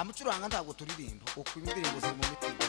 amucuranga ntabwo turirimba uko indirimbo ziri mu mitima.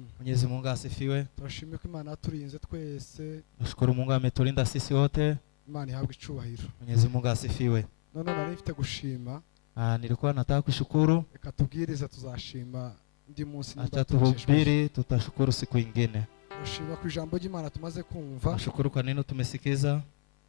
ashimwe. Mwenyezi Mungu asifiwe. Turashimye ko Imana yaturinze twese. Nashukuru Mungu ametulinda sisi wote. Imana ihabwe icubahiro. Mwenyezi Mungu asifiwe. None nari mfite gushima. Nilikuwa nataka kushukuru. Reka tubwiriza tuzashima ndi munsi Acha tuhubiri tutashukuru siku ingine. Turashima ku ijambo ry'Imana tumaze kumva. Nashukuru kwa neno tumesikiza.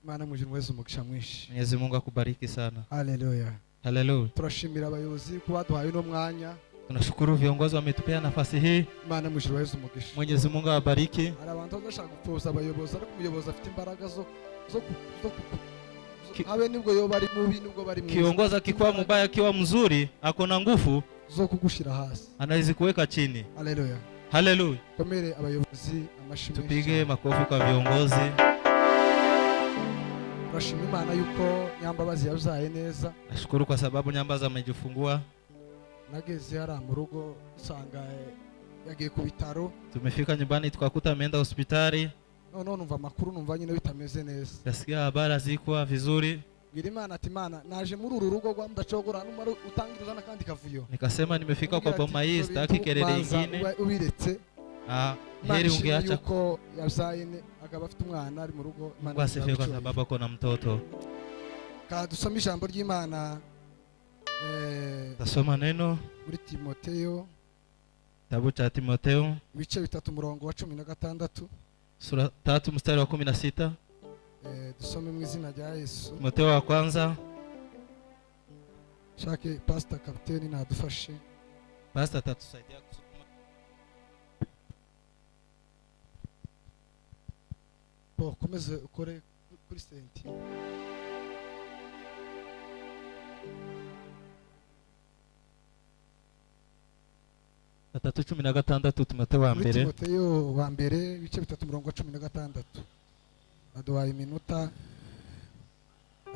Imana mujuru wese umugisha mwinshi. Mwenyezi Mungu akubariki sana. Haleluya. Haleluya. Turashimira abayobozi kuba duhaye no mwanya. Tunashukuru viongozi wametupea nafasi hii. Imana mujuru wese umugisha. Mwenyezi Mungu awabariki. Hari abantu bashaka gupfuza abayobozi ariko umuyobozi afite imbaraga zo abe nibwo yo bari mubi nibwo bari mwiza. Kiongoza kikuwa mubaya kiwa mzuri akona nguvu zo kugushira hasi. Anaweza kuweka chini. Haleluya. Haleluya. Komere abayobozi amashimwe. Tupige makofi kwa viongozi. Turashima Imana yuko Nyambabazi yazaye neza. Nashukuru kwa sababu Nyambaza amejifungua. Nageze hara mu rugo usanga yagiye ku bitaro. Tumefika nyumbani tukakuta ameenda hospitali. None numva makuru numva nyine bitameze neza. Nasikia habari zikuwa vizuri. Ngira Imana ati Imana naje muri uru rugo rwa mudacogora numara utangiriza nakandi kavuyo. Nikasema nimefika kwa boma hii sitaki kelele nyingine. Ubiretse. Heri ungeacha yuko yazaye akaba afite umwana ari mu rugo. Mungu asifiwe kwa sababu ako na mtoto. Ka dusoma ijambo ry'Imana tasoma neno muri Timoteyo. Kitabu cha Timoteyo ibice 3 murongo wa 16. Sura 3 mstari wa 16. Dusome mu izina rya Yesu. Timoteyo wa kwanza. Shake Pastor Kapiteni nadufashe. Pastor atatusaidia kusoma. Komeze ukore kuri senti. Gatatu 16 Timoteyo wa mbere. Timoteyo wa mbere ibice 3 murongo wa 16. Aduhaye iminota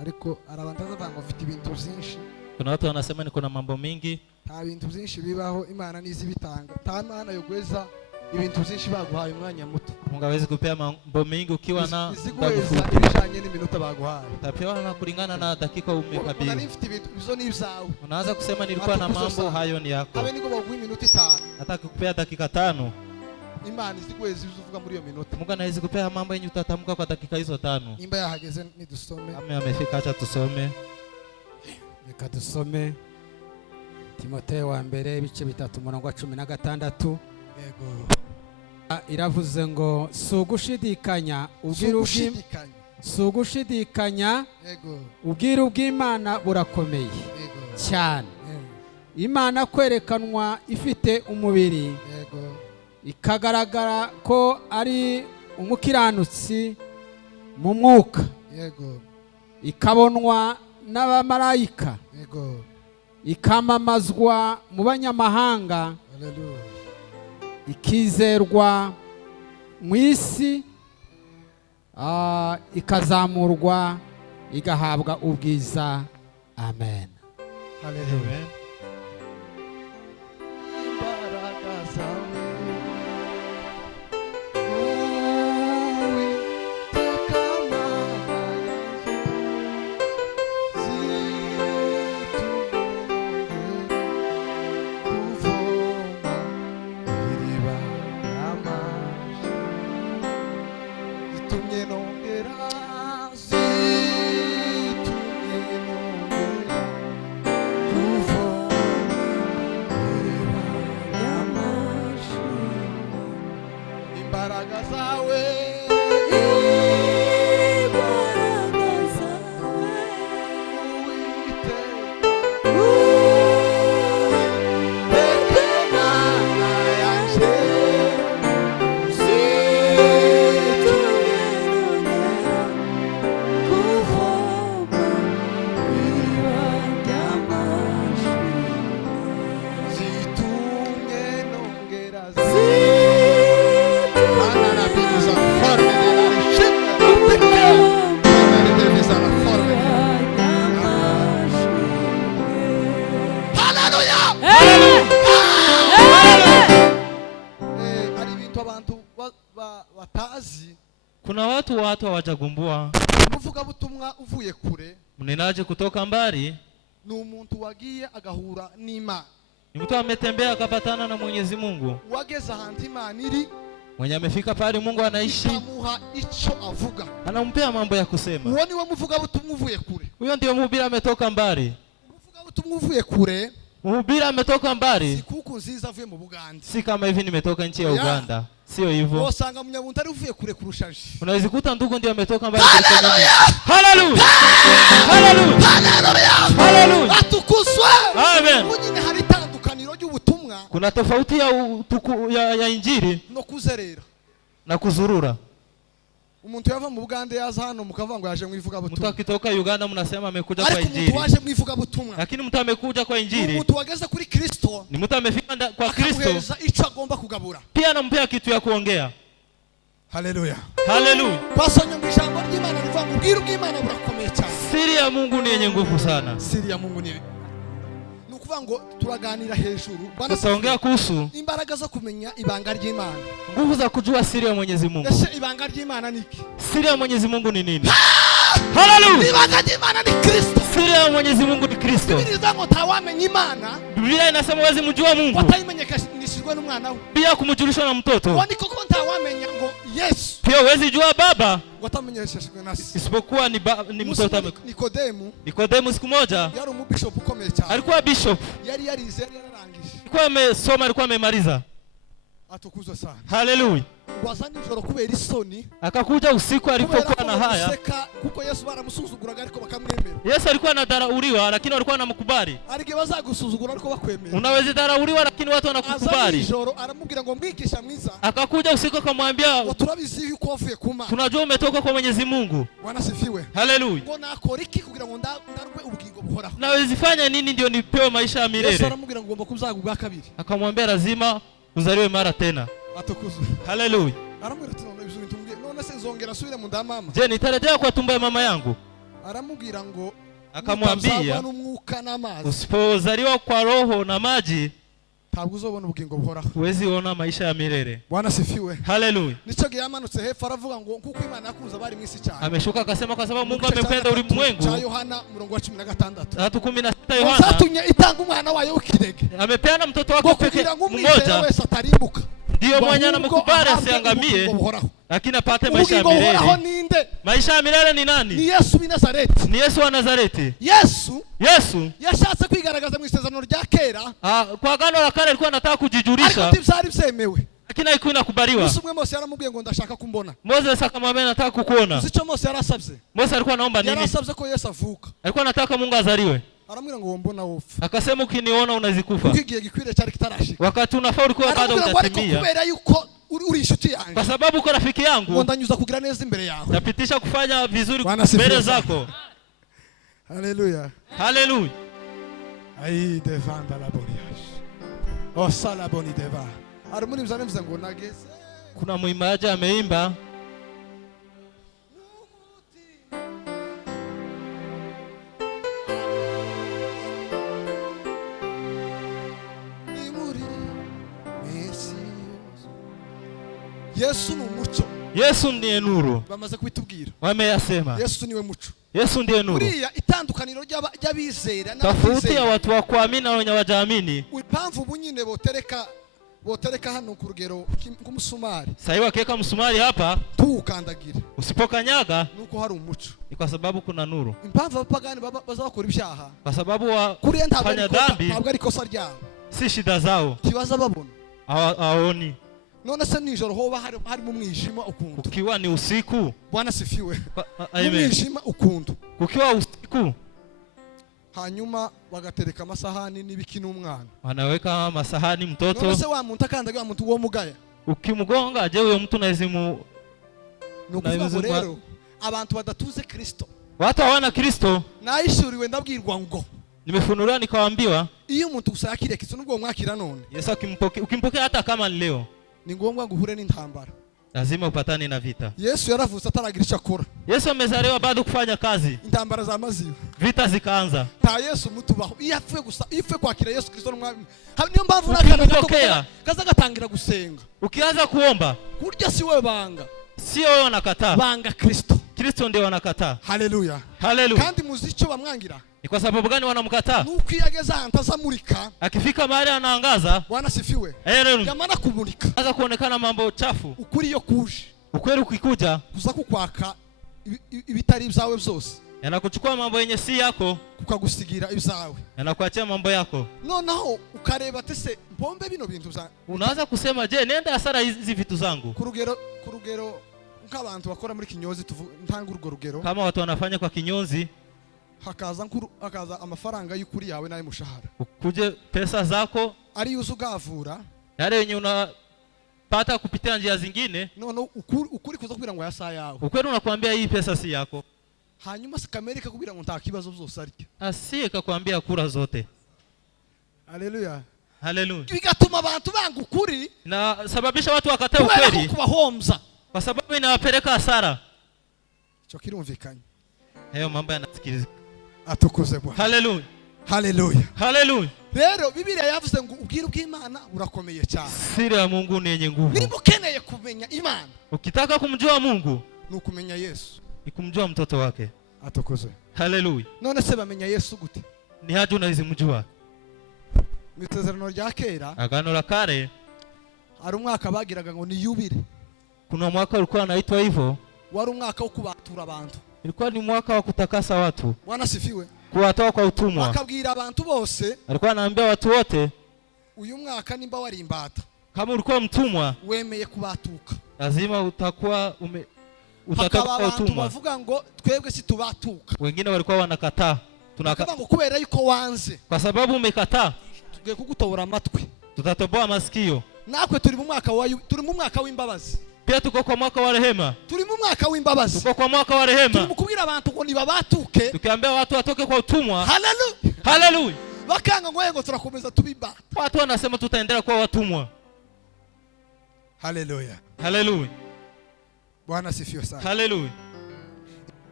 ariko arabandaza bango afite ibintu byinshi. Kuna watu wanasema niko na mambo mingi. Nta bintu byinshi bibaho Imana nizi bitanga. Ta Imana yogweza ibintu byinshi baguhaye umwanya muto. Mungu hawezi kupea mambo mingi ukiwa na izigweza ibijanye n'iminota baguhaye. Utapewa na kulingana na dakika umekabili. Unani mfite ibintu bizo n'ibyawe. Unaanza kusema nilikuwa na mambo hayo ni yako. Abe niko baguha iminota 5. Nataka kupea dakika 5. Imana izigweza uvuga muri iyo minota. Mungu anaweza kupea mambo yenye utatamka kwa dakika hizo 5. Imba yahageze nidusome. Kama amefika acha tusome. Reka dusome Timoteyo wa mbere ibice 3 murongo wa 16. Yego. Iravuze ngo sugushidikanya sugushidikanya yego ubwira ubw'Imana burakomeye yego cyane. Imana kwerekanwa ifite umubiri yego ikagaragara ko ari umukiranutsi mu mwuka yego ikabonwa n'abamarayika yego ikamamazwa mu banyamahanga. haleluya. Ikizerwa mu isi ikazamurwa igahabwa ubwiza. Amen. Haleluya. Imbaraga zawe Kuna watu hawajagumbua. Umuvuga butumwa uvuye kure. Mnenaje kutoka mbali? Ni umuntu wagiye agahura n'Imana. Ni mtu ametembea akapatana na Mwenyezi Mungu. wageze ahantu Imana iri Mwenye amefika pale Mungu anaishi, ikamuha icyo avuga. anampea mambo ya kusema. Uwo niwe muvugabutumwa uvuye kure. Huyo ndio mhubiri ametoka mbali. Umuvugabutumwa uvuye kure Mhubiri ametoka mbali. si kuku nziza avuye mu Buganda. Si kama hivi nimetoka nchi ya Yeah. Uganda. Sio hivyo. Wosanga Munyabuntu ari uvuye kure kurushaje. Unaweza kuta ndugu ndio ametoka mbali kuliko mimi. Hallelujah! Hallelujah! Hallelujah! Atukuzwe. Amen. Unyine hari itandukaniro ry'ubutumwa Kuna tofauti ya injili no kuzerera. na kuzurura. Umuntu yava mu Buganda yaza hano mukavuga ngo yaje mwivuga Mtu butumwa. akitoka Uganda mnasema amekuja kwa Ariko umuntu injili. waje mwivuga butumwa. Lakini mtu amekuja kwa injili Umuntu wageze kuri Kristo ni mtu amefika kwa Kristo, akamuhereza icyo agomba kugabura. pia anampea kitu ya kuongea. Haleluya. Hallelujah! Twasomye mu ijambo ry'Imana rivuga ngo ubwiru bw'Imana burakomeye cyane. Siri ya Mungu ni yenye nguvu sana. Siri ya Mungu ni ukuvuga ngo turaganira hejuru. Bwana Tutaongea kuhusu imbaraga zo kumenya ibanga ry'Imana. nguvu za kujua siri ya Mwenyezi Mungu. Ese ibanga ry'Imana ni iki? Siri ya Mwenyezi Mungu ni nini? Hallelujah! Ibanga ry'Imana ni Kristo. Siri ya Mwenyezi Mungu ni Kristo. Biblia ivuga ngo ntawamenya Imana Biblia inasema wezi mjua Mungu watayimenyekeshijwe n'umwana we. pia kumjulishwa na mtoto. Wani koko ntawamenya ngo Yesu Pia wezi jua Baba ngo atamenyeshejwe na se. isipokuwa ni mtoto. Nikodemu Nikodemu siku moja yari umubishop ukomeye cyane. alikuwa bishop, Yari yarize yari yararangije. alikuwa amesoma, alikuwa amemaliza. Atukuzwe sana. Hallelujah! Waza nijoro kubera isoni. Akakuja usiku alipokuwa na haya. Kuko Yesu baramusuzuguraga ariko bakamwemera. Yesu alikuwa anadharauliwa lakini walikuwa wanamkubali. Arige bazagusuzugura ariko bakwemera. Unaweza dharauliwa lakini watu wanakukubali. Nijoro aramubwira ngo mwigisha mwiza. Akakuja usiku akamwambia, Turabizi yuko wavuye kuma. tunajua umetoka kwa Mwenyezi Mungu. Wanasifiwe. Hallelujah! Ngo nakora iki kugira ngo ndarwe ubugingo buhoraho. Naweza fanya nini ndio nipewe maisha ya Yesu milele? aramubwira ngo ugomba kuzagubwa kabiri. Akamwambia lazima uzaliwe mara tena. Atukuzwe. Hallelujah! Aramubwira ati none ibyo bintu mbwiye none se nzongera asubire mu nda mama. Je, nitarejea kwa tumbo ya mama yangu? Aramubwira ngo Akamwambia, n'umwuka n'amazi usipozaliwa kwa roho na maji ntabwo uzobona ubugingo buhoraho. huwezi ona maisha ya milele. Bwana sifiwe. Hallelujah! Nico gihe yamanutse hepfo aravuga ngo kuko Imana yakunze abari mwisi cyane. Ameshuka akasema kwa sababu Mungu amependa ulimwengu. Cha Yohana 16. 3:16 Yohana. Wazatumye itanga umwana wayo w'ikirege. Amepeana mtoto wake pekee Kugira ngo umwizera mmoja wese atarimbuka. ndio mwenye anamkubali asiangamie lakini apate maisha ya milele. Ninde? Maisha ya milele ni Ni nani? Yesu w'i Nazareti. Ni Yesu wa Nazareti. Yesu yashatse kwigaragaza mu isezerano rya kera. Kwa agano la kale alikuwa anataka kujijulisha Ariko byari byemewe. lakini haikuwa inakubaliwa. Yesu umwe Mose yaramubwiye ngo ndashaka kumbona. Moses akamwambia nataka kukuona. Uzico Mose yarasabye. Mose alikuwa anaomba nini? Yarasabye ko Yesu avuka. Alikuwa anataka Mungu azaliwe. Aramwira ngo wombona wofu. Akasema ukiniona unazikufa. Ukigiye gikwire cyari kitarashika. Wakati unafaa ulikuwa bado hujatimia. Kubera yuko uri inshuti yanjye. Kwa sababu uko rafiki yangu. Ngo ndanyuza kugira neza imbere yawe. Napitisha kufanya vizuri mbele zako. Haleluya. Haleluya. Ai devanda la boriage. Oh sala boni deva. Arumuni mzane mzango nageze. Kuna mwimbaji ameimba Yesu ni umucyo. Yesu ndiye nuru. Bamaze kubitubwira. Wameyasema. Yesu niwe mucyo. Yesu ndiye nuru. Uriya itandukaniro ry'abizera tofauti ya watu wa kuamini na wenye wajaamini. Impamvu bunyine botereka hano ku rugero nk'umusumari. Sasa wakiweka msumari hapa tuukandagire. Usipokanyaga nuko hari umucyo. Ni kwa sababu kuna nuru. Impamvu abapagani bazakora ibyaha. Kwa sababu wa fanya dhambi ntabwo ari kosa ryabo. Si shida zao. Kibaza babona. Hawaoni. None se nijoro hoba hari mu mwijima ukuntu. Kukiwa ni usiku. Bwana sifiwe. Amen. Mu mwijima ukuntu. Kukiwa usiku. Hanyuma bagatereka amasahani n'ibiki n'umwana. Wanaweka masahani mtoto. None se wa muntu akandaga wa muntu wo mugaya. Ukimgonga je huyo mtu naezimu. Nukuvuga rero abantu badatuze Kristo. Watu hawana Kristo. Naishuriwe ndabwirwa ngo. Nimefunuliwa nikawaambiwa. Iyo umuntu usakire Kristo nubwo mwakira none. Yesu ukimpokea hata kama leo. Ni ngombwa guhure n'intambara. Lazima upatane na vita. Yesu yaravutse ataragira icyo akora. Yesu amezaliwa bado kufanya kazi. Intambara za maziwa. Vita zikaanza. Ta Yesu mutubaho. Iyo apfuye gusa, ife kwakira Yesu Kristo n'umwami. Niyo mpamvu nakana kaza gatangira gusenga. Ukianza kuomba, kurya si wewe banga. Sio wewe unakataa. Banga Kristo. Kristo ndiye wanakataa. Haleluya. Haleluya. Kandi muzi icyo bamwangira. Ni kwa sababu gani wanamkataa? nuko iyo ageze ahantu azamurika, Akifika mahali anaangaza, Bwana sifiwe, haleluya, yamara kumurika anza kuonekana mambo chafu. ukuri iyo kuje Ukweli ukikuja, kuza kukwaka ibitari ibyawe byose, yanakuchukua mambo yenye si yako, kukagusigira ibyawe, yanakuachia mambo yako. noneho ukareba tese mbombe bino bintu bya Unaanza kusema, je, nenda hasara hizi vitu zangu? ku rugero nk'abantu bakora muri Kinyozi, ntanga urwo rugero, Kama watu wanafanya kwa kinyonzi, hakaza amafaranga y'ukuri yawe n'ayo mushahara, kuje pesa zako ari yuzo ugavura, yale yenye unapata kupitia njia zingine, none ukuri kuza kubira ngo yasa yawe, ukweli unakuambia hii pesa si yako, hanyuma sikamerika kubira ngo nta kibazo byose ariko asiye kakwambia kura zote. haleluya, Haleluya. bigatuma abantu banga ukuri, Na sababisha watu wakatae kubera ukweli, ko kubahomza, kwa sababu inawapeleka hasara. cyo kirumvikanye. Hayo mambo yanasikilizwa. Atukuze Bwana, Haleluya. haleluya. Haleluya. Rero Bibiliya yavuze ngo ubwire bw'Imana burakomeye cyane, Siri ya Mungu ni yenye nguvu. niba ukeneye kumenya Imana Ukitaka kumjua Mungu, ni ukumenya Yesu. ni kumjua mtoto wake. Atukuze. Haleluya. None se bamenya Yesu gute? Ni haja unazimjua. Mu Isezerano rya kera Agano la kale hari umwaka bagiraga ngo ni yubile, kuna mwaka ulikuwa unaitwa hivyo, wari umwaka wo kubatura abantu. ilikuwa ni mwaka wa kutakasa watu, Bwana sifiwe. kuwatoa kwa utumwa. Bakabwira abantu bose, Alikuwa anaambia watu wote, uyu mwaka nimba wari imbata, kama ulikuwa mtumwa, wemeye kubatuka. lazima utakuwa utatoka Hakaba kwa abantu utumwa. bavuga ngo twebwe si tubatuka, Wengine walikuwa wanakataa. bakavuga ngo kubera yuko wanze Kwa sababu umekataa, tugiye kugutobora amatwi. tutatoboa masikio. Nakwe turi mu mwaka w'imbabazi, Pia tuko kwa mwaka wa rehema. turi mu mwaka w'imbabazi, Tuko kwa mwaka wa turi rehema. mu kubwira abantu ngo nibabatuke. Tukiambia watu watoke kwa utumwa. Haleluya. Haleluya. Bakanga ngo turakomeza tubimbata. Watu wanasema tutaendelea kuwa watumwa. Haleluya. Haleluya. Bwana sifiwe sana. Haleluya.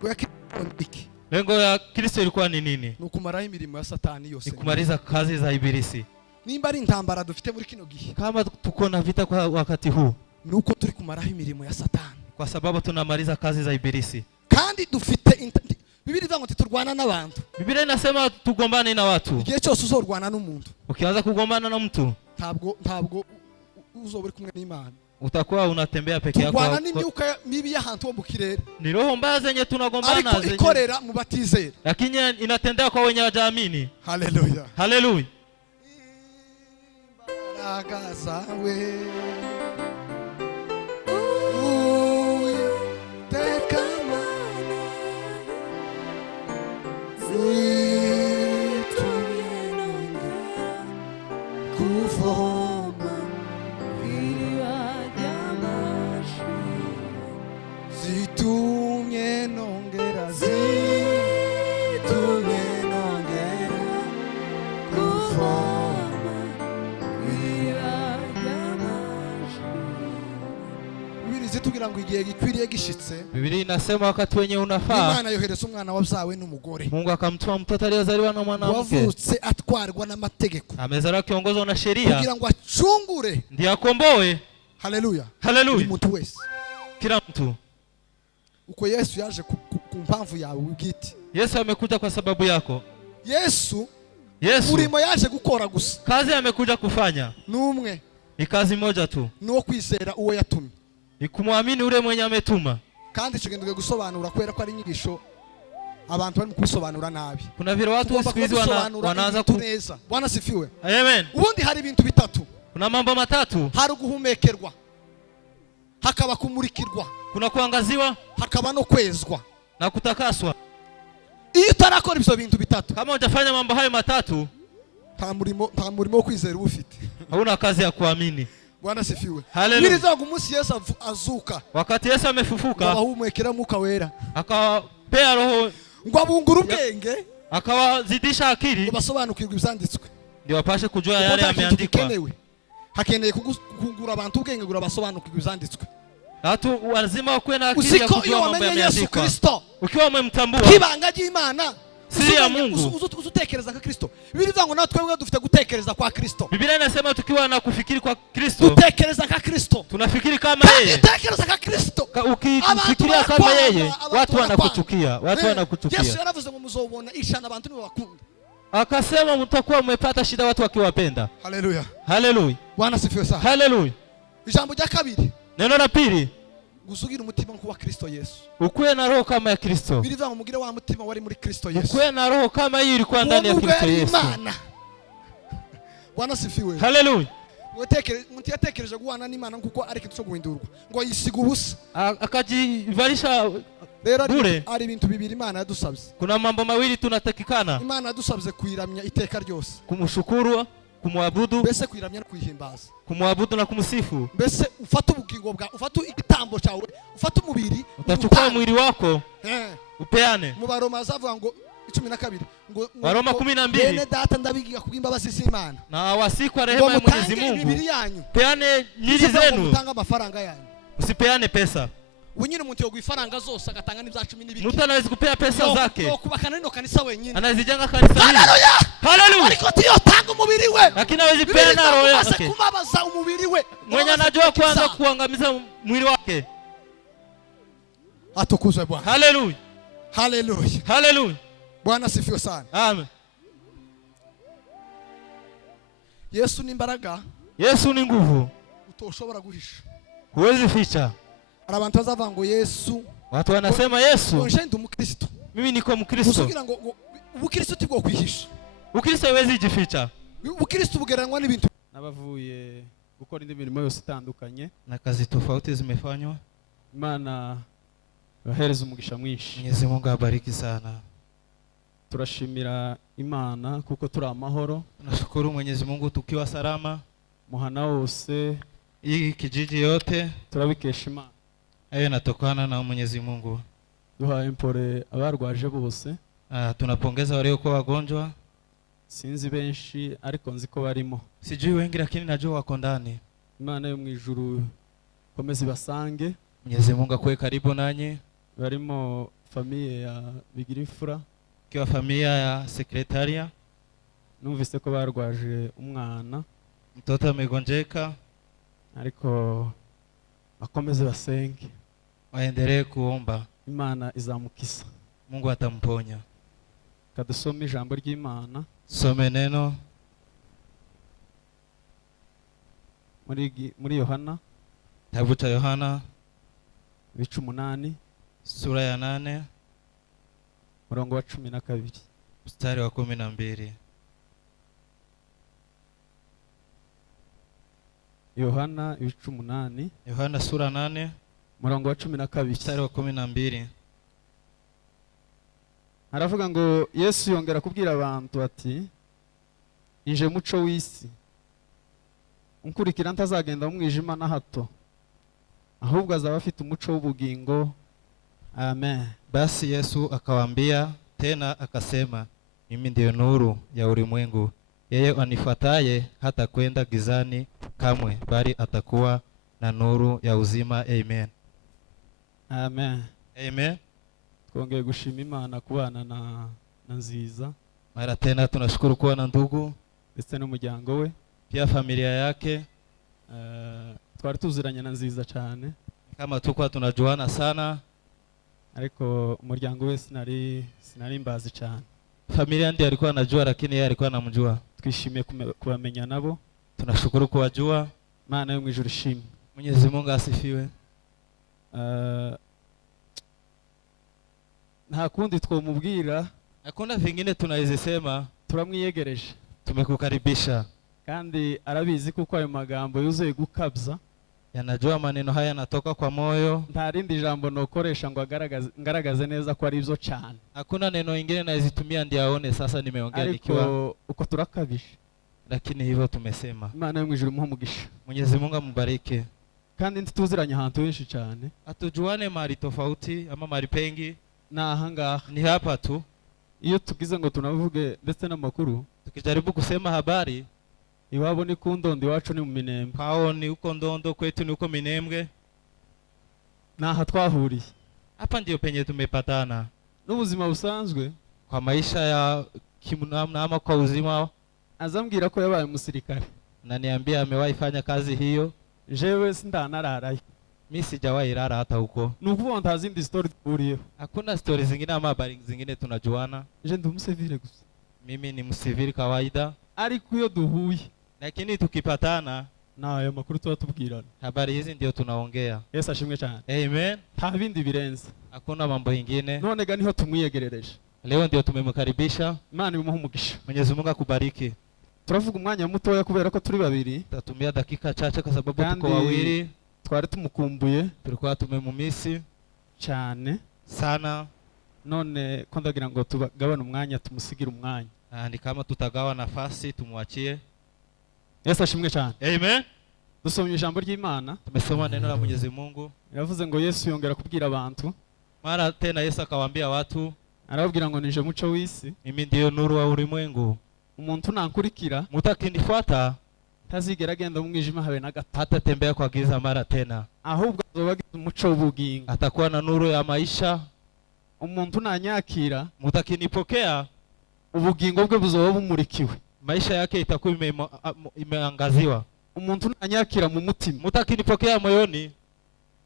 Kwa kiki Lengo ya Kristo ilikuwa ni nini? ni ukumaraho imirimo ya Satani yose, Ni kumaliza kazi za ibilisi. nimba ari intambara dufite muri kino gihe, Kama tuko na vita kwa wakati huu, nuko turi kumaraho imirimo ya Satani, kwa sababu tunamaliza kazi za ibilisi. kandi dufite Bibiliya ivuga ngo turwana n'abantu. Biblia inasema tugombane na watu. Igihe cyose uzorwana n'umuntu, Ukianza kugombana na mtu, ntabwo uzoba uri kumwe n'Imana. utakuwa unatembea peke yako. Turwana n'imyuka mibi y'ahantu ho mu kirere, Ni roho mbaya zenye tunagombana ariko zenye, ikorera mu batizera. lakini inatendea kwa wenye hawajaamini. Haleluya. Haleluya. Imbaraga zawe zitumye nongera kuvoma. Bibiri zitubwira ngo igihe gikwiriye gishitse, Biblia inasema wakati wenye unafaa, Imana yohereza umwana wabyawe n'umugore Mungu akamtuma mtoto aliyezaliwa na mwanamke, wavutse atwarwa n'amategeko amezaliwa kiongozwa na sheria, kugira ngo acungure. ndiye akomboe. Haleluya. Haleluya. Umuntu wese, Kila mtu. uko Yesu yaje ku mpamvu yawe ubwite. Yesu amekuja kwa sababu yako. Yesu Yesu urimo yaje gukora gusa kazi amekuja kufanya n'umwe, ni kazi moja tu, ni uwo kwizera uwo yatumye, ni kumwamini ule mwenye ametuma. kandi icyo kintu gusobanura kubera ko ari inyigisho abantu barimo kubisobanura nabi. Kuna vile watu Tugomba siku hizi kubisobanura wanaanza ibintu neza. Bwana sifiwe. Amen. Ubundi hari ibintu bitatu, Kuna mambo matatu. hari uguhumekerwa, hakaba kumurikirwa, Kuna kuangaziwa hakaba no kwezwa. na kutakaswa. Iyo utarakora ibyo bintu bitatu, Kama hujafanya mambo hayo matatu, nta murimo wo kwizera uba ufite. hauna kazi ya kuamini. Bwana sifiwe. Haleluya. Biriza ngo umunsi Yesu azuka, Wakati Yesu amefufuka, abahumekera mwuka wera, akawapea roho, ngo abungura ubwenge, akawazidisha akili, ngo basobanukirwe ibyanditswe. ndio wapashe kujua yale Kuko nta kintu yameandikwa. gikenewe, hakeneye kugura abantu ubwenge ngo basobanukirwe ibyanditswe. Watu lazima wakuwe na akili ya Uziko iyo kujua mambo wamenye Yesu yameandikwa. Kristo Ukiwa umemtambua, nk'ibanga ry'Imana, siri ya Mungu. uzutekereza nka Kristo. Bibiri ivuga ngo natwe twebwe dufite gutekereza kwa Kristo. Biblia inasema tukiwa na kufikiri kwa Kristo, Dutekereza nka Kristo. tunafikiri kama yeye. Tekereza nka Kristo. Ukifikiria kama yeye, watu wanakuchukia, watu wanakuchukia. Yesu yaravuze ngo muzobona ishana abantu nibakunda. Akasema mtakuwa mmepata shida watu wakiwapenda. Haleluya. Haleluya. Bwana sifiwe sana. Haleluya. Ijambo rya kabiri. Neno la pili, gusugira umutima nko wa Kristo Yesu. ukuwe na roho kama ya Kristo. Birivuga ngo mugire wa mutima wari muri Kristo Yesu. Ukuwe na roho kama hii ilikuwa ndani ya Kristo Yesu. Bwana sifiwe. Haleluya. Mutiyatekereje guhana n'Imana kuko ari kintu cyo guhindurwa ngo yisiga ubusa. Akajivalisha bure. Ari ibintu bibiri Imana yadusabye. Kuna mambo mawili tunatakikana. Imana yadusabye kuyiramya iteka ryose. Kumshukuru, kumwabudu, mbese kuyiramya no kuyihimbaza. Kumwabudu na kumsifu. Mbese ufata ubugingo bwa, ufata igitambo cyawe, ufata umubiri, utachukua mwili wako upeane. Mu Baroma azavuga ngo 12 ngo Baroma 12 bene data ndabigiga kubw'imbabazi z'Imana na wasikwa rehema ya Mwenyezi Mungu, peane nyiri zenu, mutanga amafaranga yanyu, usipeane pesa. Wenyine umuntu yoguha ifaranga zose agatanga n'ibya 10 n'ibiki. Mtu anaweza kupea pesa zake, kubakana nino kanisa wenyine, anazijenga kanisa hili. Haleluya, haleluya. Ariko tiyo tanga umubiri we, lakini hawezi peana roho yake. Kumabaza umubiri we, mwenye anajua kwanza kuangamiza mwili wake. Atukuzwe Bwana. Haleluya, haleluya, haleluya. Bwana sifiwe sana. Amen. Yesu ni imbaraga. Yesu ni nguvu. Utoshobora guhisha. Huwezi ficha. Abantu bazavuga ngo Yesu. Watu wanasema Yesu. Ndi umukristo. Mimi niko mkristo. Usugira ngo ubukristo tibwo kwihisha. Ukristo huwezi jificha. Ubukristo bugereranywa n'ibintu. Nabavuye gukora indi mirimo yose itandukanye na kazi tofauti zimefanywa. Imana bahereza umugisha mwinshi. Mwenyezi Mungu abariki sana. Turashimira Imana kuko turi amahoro. Tunashukuru Mwenyezi Mungu tukiwa salama. Muhana wose, hii kijiji yote turabikesha Imana. Hayo inatokana na Mwenyezi Mungu. Duhaye impore abarwaje bose. Tunapongeza wale kwa wagonjwa. Sinzi benshi ariko nzi ko barimo. Sijui wengi lakini najua wako ndani. Imana yo mwijuru komeze basange. Mwenyezi Mungu akwe karibu nanyi. Barimo familia ya Bigirifura, kiwa familia ya sekretaria. Numvise ko barwaje umwana. Mtoto amegonjeka. Ariko bakomeze basenge. Waendelee kuomba. Imana izamukisa. Mungu atamponya. Kadusome ijambo ry'Imana. Some neno. Muri Yohana. Kitabu cha Yohana. 8 sura ya 8 murongo wa 12 mstari wa 12. Yohana 8. Yohana sura 8 murongo wa 12 mstari wa 12. Aravuga ngo Yesu yongera kubwira abantu ati inje muco w'isi, unkurikira ntazagenda mu mwijima na hato, ahubwo azaba afite umuco w'ubugingo. Amen. Basi Yesu akawaambia tena akasema, mimi ndiyo nuru ya ulimwengu, yeye anifuataye hata kwenda gizani kamwe, bali atakuwa na nuru ya uzima. Amen. Amen. Amen. Twongeye gushima Imana kubana na Nziza. Mara tena tunashukuru kuwa na ndugu ndetse n'umuryango we, pia familia yake. Twari tuziranye na Nziza cyane, kama tukwa tunajuana sana, ariko umuryango we sinari mbazi cyane. Familia ndiye alikuwa anajua lakini yeye alikuwa anamjua. Twishimiye kubamenya nabo. Tunashukuru kuwajua. Imana yo mwijuru ishimwe. Mwenyezi Mungu asifiwe. Nta kundi twomubwira, hakuna vingine tunaweza sema. Turamwiyegereje, tumekukaribisha, kandi arabizi kuko ayo magambo yuzuye gukabza. Yanajua maneno haya yanatoka kwa moyo. Nta rindi jambo nokoresha ngo ngaragaze neza ko ari byo cyane. Hakuna neno ingine nazitumia ndiye aone sasa nimeongea nikiwa uko turakabisha, lakini hivyo tumesema. Imana yo mwijuru muhumugisha. Mwenyezi Mungu ambariki. Kandi ntituziranye ahantu henshi cyane, atujuane mahali tofauti ama mahali pengi. Na ahangaha ni hapa tu. Iyo tugize ngo tunavuge ndetse n'amakuru, tukijaribu kusema habari, iwabo ni kundondo, iwacu ni mu Minembwe. Hao ni uko Ndondo, kwetu ni uko Minembwe. Naha twahuriye. Hapa ndio penye tumepatana. N'ubuzima busanzwe, kwa maisha ya kimnamna ama kwa uzima, azambwira ko yabaye umusirikare. na niambia amewahi fanya kazi hiyo. Jewe sindanararayo. Mimi sijawahi lala hata huko. Nukuvuga nta zindi story duhuriyeho. Hakuna stories zingine ama habari zingine tunajuana. Je ndi umusivile gusa. Mimi ni msivili kawaida, Ariko iyo duhuye lakini tukipatana nayo makuru tuba tubwirana. habari hizi ndio tunaongea. Yesu ashimwe cyane. Amen. Nta bindi birenze. Hakuna mambo mengine. None ga niho tumwiyegerereje. Leo ndio tumemkaribisha. Imana imuhe umugisha. Mwenyezi Mungu akubariki. Turavuga umwanya mutoya kubera ko turi babiri. Tatumia dakika chache kwa sababu Kandi tuko wawili. Twari tumukumbuye Tulikuwa tumemumisi cyane. sana. None ko ndagira ngo tugabane umwanya tumusigire umwanya. Ni kama tutagawa nafasi tumwachie. Yesu ashimwe cyane. Amen. Dusomye ijambo ry'Imana. Tumesoma neno la Mwenyezi Mungu. Yavuze ngo Yesu yongera kubwira abantu. Mara tena Yesu akawaambia watu, Arababwira ngo nije muco w'isi. mimi ndiyo nuru wa ulimwengu. Umuntu nankurikira Mutakinifuata tazigera agenda mu mwijima habe na gato. hata tembea kwa giza mara tena. Ahubwo azobagize umuco w'ubugingo. Atakuwa na nuru ya maisha. Umuntu nanyakira Mutakinipokea, ubugingo bwe buzoba bumurikiwe. maisha yake itakuwa imeangaziwa. Umuntu nanyakira mu mutima, Mutakinipokea moyoni,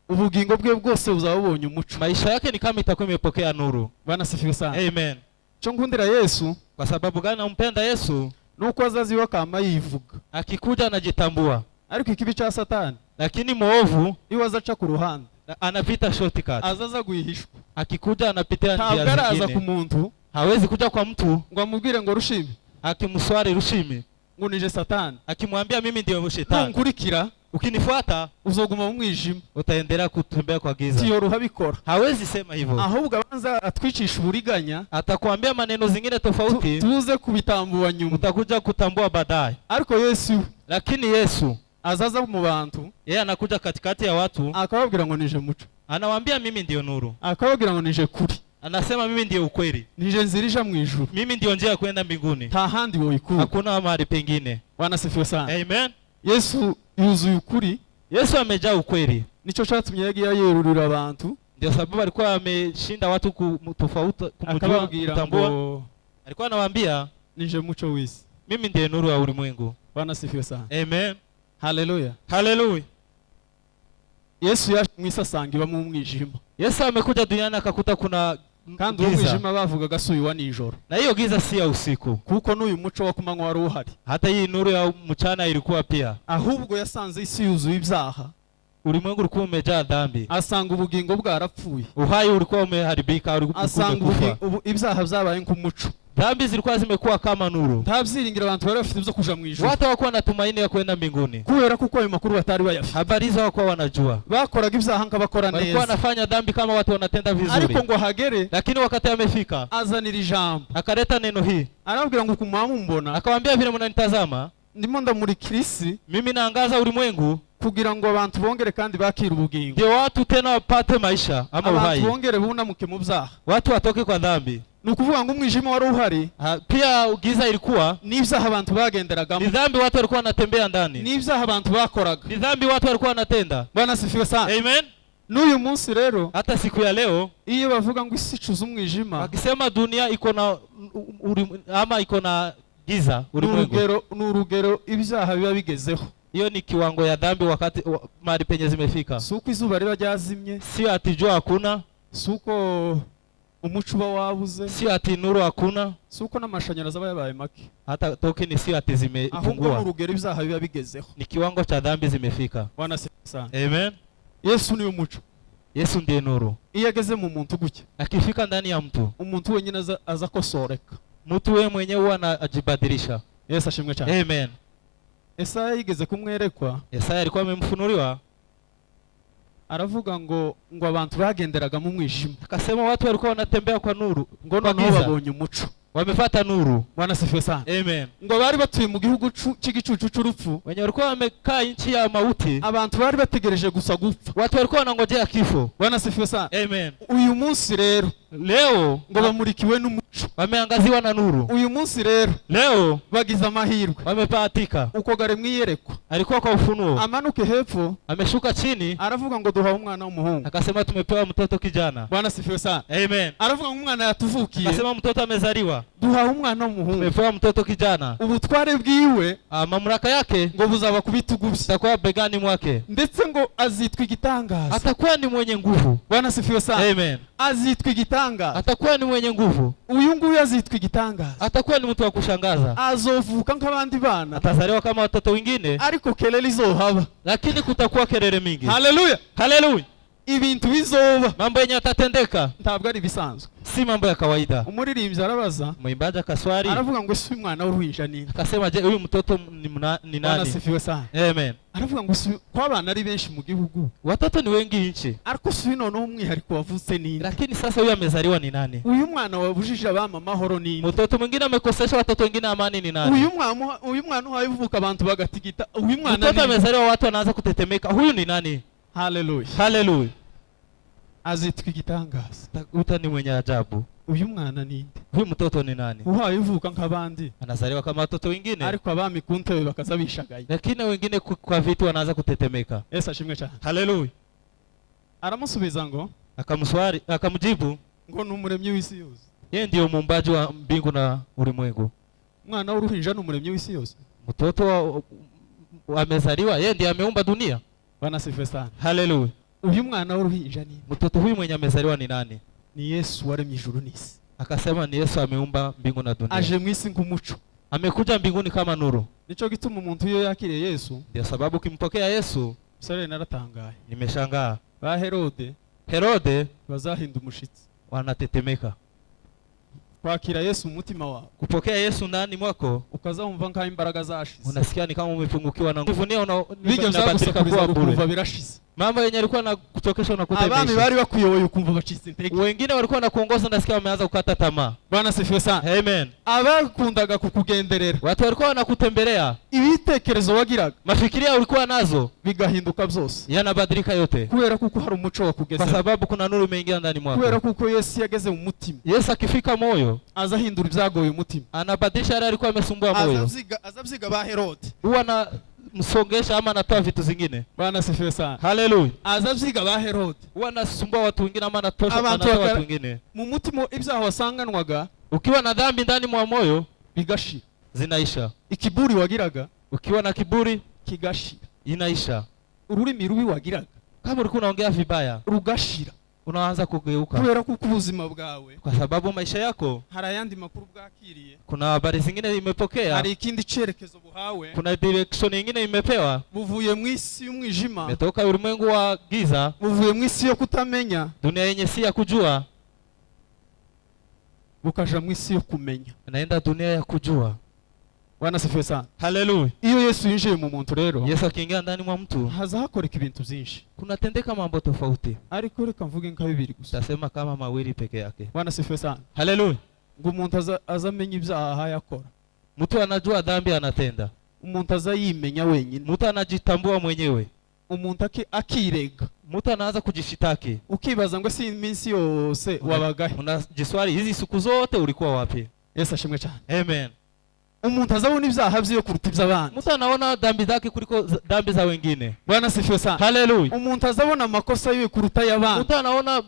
ubugingo bwe bwose buzaba bubonye umuco. maisha yake ni kama itakuwa imepokea nuru. Bwana sifiwe sana. Amen. Cyo nkundira Yesu Kwa sababu gani nampenda Yesu? nuko azaziwa kama yivuga. Akikuja anajitambua, Ariko ikibi cha Satani lakini muovu iyo azaca ku ruhande anapita shortcut. azaza guhishwa. Akikuja anapitia Ntabwo njia araza ku zingine. muntu Hawezi kuja kwa mtu ngo amubwire ngo rushime akimswali rushimi, ngo nije Satani. akimwambia mimi ndio shetani. Nunkurikira Ukinifuata uzoguma mu mwijima. utaendelea kutembea kwa giza. Tiyo ruhabikora. Hawezi sema hivyo. Ahubwo abanza atwicisha uburiganya Atakwambia maneno zingine tofauti, tuze kubitambua nyuma. utakuja kutambua baadaye. Ariko Yesu Lakini Yesu azaza mu bantu yeye anakuja katikati ya watu, akababwira ngo nije muco, anawaambia mimi ndio nuru, akababwira ngo nije kuri, anasema mimi ndio ukweli, nije nzirija mu ijuru, mimi ndio njia ya kwenda mbinguni, nta handi woyikura. hakuna mahali pengine. Wanasifiwe sana. Amen. Yesu yuzuye ukuri, Yesu amejaa ukweli, nico catumye yagiye yerurira abantu, ndio sababu alikuwa ameshinda watu tofauti kumjua, akababwira kutambua. ngo Alikuwa anawaambia nije muco w'isi. mimi ndiye nuru ya ulimwengu. Wanasifiwe sana. Amen. Haleluya. Haleluya. Yesu yaje mu isi asanga iba mu mwijima, Yesu amekuja duniani akakuta kuna kandi uwo giza, mwijima bavugaga si uyu wa nijoro, na hiyo giza si ya usiku, kuko n'uyu muco wo kumanywa wari uhari. hata hii nuru ya mchana ilikuwa pia. Ahubwo yasanze isi yuzuye ibyaha, Ulimwengu ulikuwa umejaa dhambi, asanga ubugingo bwarapfuye, uhai ulikuwa umeharibika, asanga ulikuwa ibyaha byabaye nk'umuco. dhambi zilikuwa zimekuwa kama nuru. Nta byiringiro abantu bari bafite byo kuja mu ijuru, Watu hawakuwa na tumaini ya kwenda mbinguni, kubera kuko ayo makuru batari bayafite. habari hizo hawakuwa wanajua. Bakoraga ibyaha nk'abakora Walikuwa neza, wanafanya dhambi kama watu wanatenda ariko vizuri, ngo hagere lakini wakati amefika azanira ijambo, akaleta neno hii, arababwira ngo kumumbona akawaambia vile mnanitazama ndimo ndamurikira isi mimi naangaza ulimwengu, kugira ngo abantu bongere kandi bakire ubugingo, ndio watu tena wapate maisha ama abantu uhai, bongere bunamuke mu byaha. watu watoke kwa dhambi. Ni ukuvuga ngo umwijima wari uhari, Pia giza ilikuwa n'ibyaha abantu bagenderagamo, ni dhambi watu walikuwa wanatembea ndani, n'ibyaha abantu bakoraga. ni dhambi watu walikuwa wanatenda. Bwana sifiwe sana. Amen. N'uyu munsi rero Hata siku ya leo iyo bavuga ngo isi icuza umwijima, wakisema dunia iko na ama iko na giza ulimwengu, ni urugero ibyaha biba bigezeho. hiyo ni kiwango ya dhambi wakati mahali penye zimefika. Si uko izuba riba ryazimye, Sio ati jua hakuna, si uko umuco uba wabuze, sio ati nuru hakuna, si uko n'amashanyarazi aba yabaye make, hata tokeni sio ati ahubwo ni zimepungua, urugero ibyaha biba bigezeho. ni kiwango cha dhambi zimefika. Bwana sifiwe sana. Amen. Yesu niyo muco. Yesu ndiye nuru. Iyo ageze mu muntu gutya, Akifika ndani ya mtu, umuntu wenyine aza kosoreka. mtu wewe mwenyewe huwa anajibadilisha. Yesu ashimwe cyane. Amen. Yesaya yigeze kumwerekwa, Yesaya alikuwa amemfunuliwa, aravuga ngo abantu bagenderaga mu mwijima, akasema watu walikuwa wanatembea kwa nuru, ngo kwa noneho giza, babonye umuco. wamepata nuru. Bwana sifiwe sana. Amen. Ngo bari batuye mu gihugu cy'igicucu cy'urupfu, Wenye walikuwa wamekaa nchi ya mauti, abantu bari bategereje gusa gupfa. watu walikuwa wanangojea kifo. Bwana sifiwe sana. Amen. Uyu munsi rero leo ngo bamurikiwe n'umuco. wameangaziwa na nuru. Uyu munsi rero Leo bagize amahirwe wamepatika. uko gare mwiyerekwa, Alikuwa kwa ufunuo, amanuke hepfo ameshuka chini, aravuga ngo duhawe umwana w'umuhungu. akasema tumepewa mtoto kijana. Bwana sifiwe sana. Amen. Aravuga ngo umwana yatuvukiye, Akasema mtoto amezaliwa, duhawe umwana w'umuhungu. tumepewa mtoto kijana. Ubutware bwiwe Mamlaka yake ngo buzaba ku bitugu bye, atakuwa begani mwake, ndetse ngo azitwa igitangaza. atakuwa ni mwenye nguvu. Bwana sifiwe sana. Amen. Azitwa igitangaza. Atakuwa ni mwenye nguvu, Uyu nguyu azitwa igitangaza. atakuwa ni mtu wa kushangaza. Azovuka nk'abandi bana, Atazaliwa kama watoto wengine, ariko kelele izohaba. lakini kutakuwa kelele mingi. Haleluya. Haleluya. Ibintu bizoba Mambo yenye atatendeka ntabwo ari bisanzwe. si mambo ya kawaida. Umuririmbyi arabaza, Mwimbaji akaswali, aravuga ngo si umwana w'uruhinja nini? akasema je, huyu mtoto ni Bwana nani? sifiwe sana. Amen. Aravuga ngo si kwa abana ari benshi mu gihugu, Watoto ni wengi nchi, ariko si noneho umwihariko wavutse nini? lakini sasa huyu amezaliwa ni nani? Uyu mwana wabujije abama amahoro nini? Mtoto mwingine amekosesha watoto wengine amani ni nani? Uyu mwana uhaye uvuka abantu bagatigita. Uyu mwana Mtoto nini? amezaliwa watu wanaanza kutetemeka, huyu ni nani? Haleluya. Haleluya. Azitwa igitangaza. Uta ni mwenye ajabu. Uyu mwana ninde? Huyu mtoto ni nani? Uhaye uvuka nk'abandi, Anazaliwa kama watoto wengine, ariko abami ku ntebe bakaza bishagaye. lakini wengine kwa vitu wanaanza kutetemeka. Yesu ashimwe cyane. Haleluya. Aramusubiza ngo Akamjibu, ngo ni umuremyi w'isi yose. yeye ndiyo muumbaji wa mbingu na ulimwengu. Umwana w'uruhinja ni umuremyi w'isi yose. Mtoto amezaliwa, yeye ndiye ameumba dunia. Bwana sifiwe sana. Haleluya. Uyu mwana w'uruhinja ni Mtoto huyu mwenye amezaliwa ni nani? ni Yesu waremye ijuru n'isi. Akasema ni Yesu ameumba mbingu na dunia. Aje mu isi nk'umuco. Amekuja mbinguni kama nuru. Nico gituma umuntu iyo yakiriye Yesu, Ndio sababu ukimpokea Yesu, sare naratangaye. nimeshangaa. Ba Herode bazahinda umushitsi. wanatetemeka. Kwakira Yesu umutima wawe, Kupokea Yesu ndani mwako, ukazumva nkaho imbaraga zashize. unasikia ni kama umepungukiwa na nguvu. Bijya byagusakuriza ukumva birashize. Mambo yenye yalikuwa na kuchokesha unakuta Abami imeisha. bari bakuyoboye ukumva bacitse intege. Wengine walikuwa na kuongoza, nasikia wameanza kukata tamaa. Bwana sifiwe sana. Amen. Abakundaga kukugenderera, Watu walikuwa wanakutembelea, ibitekerezo wagiraga mafikiria ulikuwa nazo bigahinduka byose, yanabadilika yote, kubera kuko hari umuco kwa wakugeza, sababu kuna nuru imeingia ndani kubera mwako. kuko Yesu yageze mu mutima, Yesu akifika moyo, azahindura ibyagoye umutima. anabadilisha yale alikuwa amesumbua moyo. Azabyiga ba Herode. Huwa na msongesha ama anatoa vitu zingine. Bwana sifiwe sana. Haleluya. Azabyiga ba Herode. Huwa anasumbua watu wengine ama anatosha Abantu anatoa bakara- watu wengine. Mu mutima ibyaha wasanganwaga Ukiwa na dhambi ndani mwa moyo, bigashira. zinaisha. Ikiburi wagiraga Ukiwa na kiburi, kigashira. inaisha. Ururimi rubi wagiraga Kama ulikuwa unaongea vibaya, rugashira, unaanza kugeuka, kubera kuko ubuzima bwawe kwa sababu maisha yako hari ayandi makuru bwakiriye, kuna habari zingine imepokea, hari ikindi cyerekezo buhawe, kuna direction nyingine imepewa, buvuye mu isi y'umwijima, umetoka ulimwengu wa giza, buvuye mu isi yo kutamenya, dunia yenye si ya kujua, bukaja mu isi yo kumenya. naenda dunia ya kujua. Bwana sifiwe sana. Haleluya. Iyo Yesu yinjiye mu muntu rero, Yesu akiingia ndani mwa mtu, haza hakoreka ibintu byinshi, kunatendeka mambo tofauti. ariko reka mvuge nka bibiri gusa. Tasema kama mawili peke yake. Bwana sifiwe sana. Haleluya. Ngo umuntu azamenya ibyaha yakora, Mtu anajua dhambi anatenda, umuntu azayimenya wenyine, mtu anajitambua mwenyewe, umuntu akirega, mtu anaanza kujishitaki. ukibaza ngo si iminsi yose wabagahe. Unajiswali, hizi siku zote ulikuwa wapi? Yesu ashimwe cyane. Amen. Umuntu azabona ibyaha bye kuruta iby'abandi. Mtu anaona dhambi zake kuliko dhambi za wengine. Bwana sifiwe sana. Haleluya. Umuntu azabona amakosa yiwe kuruta y'abandi. Mtu anaona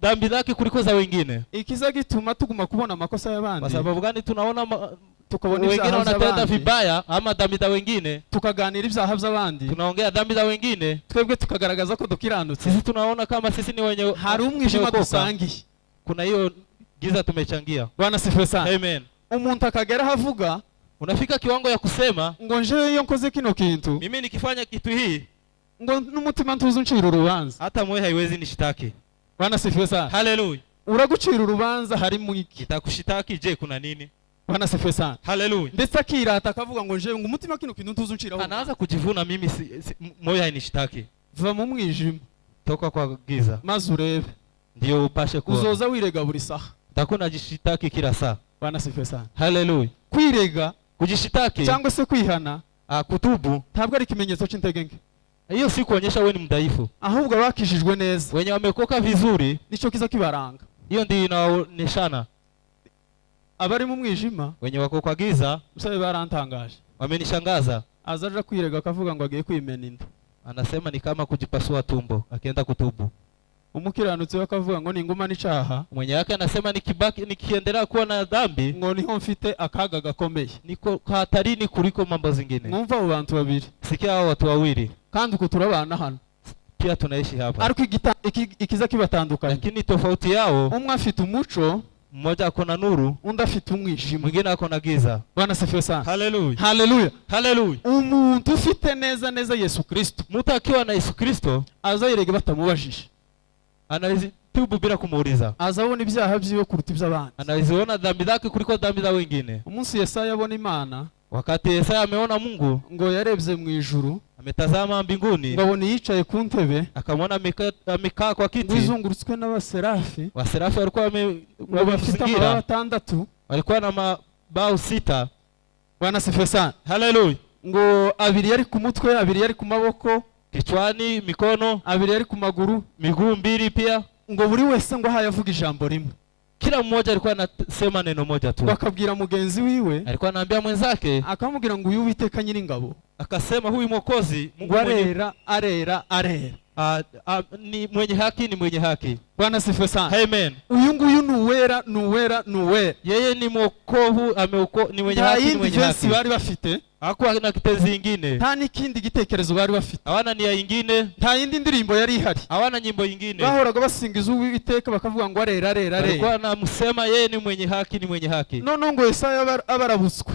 dhambi zake kuliko za wengine. Ikiza gituma tuguma kubona amakosa y'abandi, Kwa sababu gani? Tunaona tukabona wengine ibyaha wanatenda by'abandi, vibaya ama dhambi za wengine, tukaganira ibyaha by'abandi, tunaongea dhambi za wengine, twebwe tukagaragaza ko dukiranutse. sisi tunaona kama sisi ni wenye Hari umwijima tumeokoka. dusangiye. Kuna hiyo giza tumechangia. Bwana sifiwe sana. Amen. Umuntu akagera havuga Unafika kiwango ya kusema, ngo nje iyo nkoze kino kintu, mimi nikifanya kitu hii, ngo n'umutima ntuzi uncira urubanza. hata moyo haiwezi nishitaki. Bwana sifiwe sana. Haleluya. Uragucira urubanza hari mu iki? Kitakushitaki, je, kuna nini? Bwana sifiwe sana. Haleluya. Ndetse akirata akavuga ngo nje ngo umutima kino kintu ntuzi unciraho. Anaanza kujivuna, mimi moyo hainishitaki. Va mu mwijima Toka kwa giza, maze urebe, ndio upashe kuona. uzoza wirega buri saha. Utakuwa unajishitaki kila saa. Bwana sifiwe sana. Haleluya. Kwirega Kujishitaki, cyangwa se kwihana kutubu, ntabwo ari ikimenyetso cy'intege nke, hiyo si kuonyesha wewe ni mdhaifu. ahubwo abakijijwe neza Wenye wamekoka vizuri, nico kiza kibaranga. Hiyo ndio inaoneshana abari mu mwijima wenye wako kwa giza musabe barantangaje. wamenishangaza. Azaja kwirega akavuga ngo agiye kwimena inda. Anasema ni kama kujipasua tumbo akienda kutubu. Umukiranutsi we akavuga ngo ninguma n'icaha, Mwenye yake anasema nikiendelea kuwa na dhambi ngo niho mfite akaga gakomeye. niko hatarini kuliko mambo zingine. Mwumva abo bantu babiri, Sikia hao watu wawili kandi uko turabana hano, pia tunaishi hapa, ariko ikiza kibatandukanye, lakini tofauti yao, umwe afite umuco, mmoja ako na nuru, undi afite umwijima. mwingine ako na giza. Bwana sifiwe sana. Haleluya, Haleluya. haleluya. Umuntu ufite neza Yesu Kristo Mtu akiwa na Yesu Kristo azayirege batamubajije, anazitubu bila kumuuliza, azabona ibyaha byiwe kuruta iby'abandi. anaziona dhambi zake kuliko dhambi za wengine. Umunsi Yesaya abona Imana, Wakati Yesaya ameona Mungu, ngo yarebye mu ijuru, ametazama mbinguni, ngo abona yicaye ku ntebe, akamwona amekaa kwa kiti, wizungurutswe n'abaserafi, waserafi walikuwa ngo bafite amababa atandatu, walikuwa na mabao 6. Bwana sifiwe sana. Haleluya. Ngo abiri yari ku mutwe, abiri yari ku maboko, Kichwani, mikono, abiri yari ku maguru, miguu 2 pia. ngo buri wese ngo hayavuga ijambo rimwe. Kila mmoja alikuwa anasema neno moja tu. Bakabwira mugenzi wiwe, Alikuwa anaambia mwenzake, akamubwira ngo uyu Uwiteka Nyiringabo, akasema huyu Mwokozi Mungu ngo arera. ni mwenye haki, ni mwenye haki. Bwana sifiwe sana. Amen. Uyu nguyu nuwera. Yeye ni mwokovu, ni mwenye haki, ni mwenye haki. bari bafite, Hakuwa na kitenzi ingine, nta n'ikindi gitekerezo bari bafite, hawana nia ingine, nta yindi ndirimbo yari ihari, hawana nyimbo ingine. bahoraga basingiza Uwiteka bakavuga ngo arera. Alikuwa anamsema yeye ni mwenye haki, ni mwenye haki. None ngo Yesaya abarabutswe.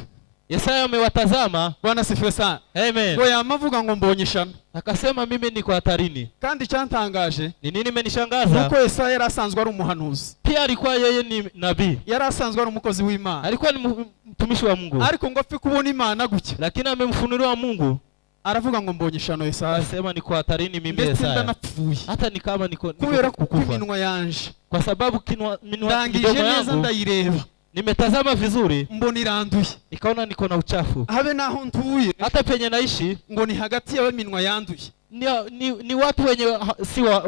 Yesaya amewatazama. Bwana sifiwe sana. Amen. Ngo yamavuga ngo mbonye ishano, Akasema mimi niko hatarini. kandi cyantangaje Ni nini imenishangaza? nuko Yesaya yari asanzwe ari umuhanuzi, Pia alikuwa yeye ni nabii, yari asanzwe ari umukozi w'Imana, alikuwa ni mtumishi wa Mungu, ariko ngo apfe kubona Imana gutya, lakini amemfunuliwa Mungu. aravuga ngo mbonye ishano Yesaya, Akasema niko hatarini mimi ndetse Yesaya, ndanapfuye, hata ni kama niko kubera ko kukufa, iminwa yanje kwa sababu ndangije midomo neza, yangu ndayireba, nimetazama vizuri, mbona iranduye, nikaona niko na uchafu. habe naho ntuye, Hata penye naishi ngo ni hagati y'abaminwa yanduye. ni watu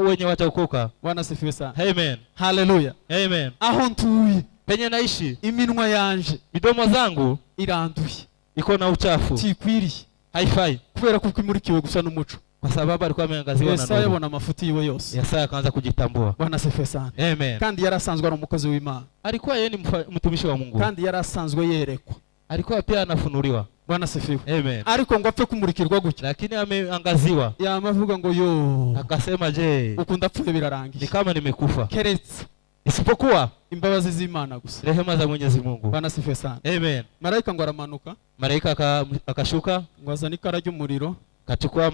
wenye wajaokoka. Bwana sifiwe sana. Amen. Haleluya. Amen. Aho ntuye, Penye naishi iminwa yanje midomo zangu iranduye, iko na uchafu, tikwiriye, haifai, kubera kuko imurikiwe gusa n'umuco. kwa sababu alikuwa ameangaziwa na Yesaya nuru. abona amafuti yiwe yose. Yesaya akaanza kujitambua. Bwana sifiwe sana. Amen. Kandi yari asanzwe ari umukozi w'Imana, Alikuwa yeye ni mtumishi wa Mungu, kandi yari asanzwe yerekwa. alikuwa pia anafunuliwa. Bwana sifiwe. Amen. Ariko ngo apfe kumurikirwa gutya, Lakini ameangaziwa, yamavuga ngo yo, akasema je, ukunda apfuye ni birarangiye, kama nimekufa, keretse isipokuwa imbabazi z'Imana gusa. rehema za Mwenyezi Mungu. Bwana sifiwe sana. Amen. Marayika ngo aramanuka, Malaika akashuka, ngo azana ikara ry'umuriro, akachukua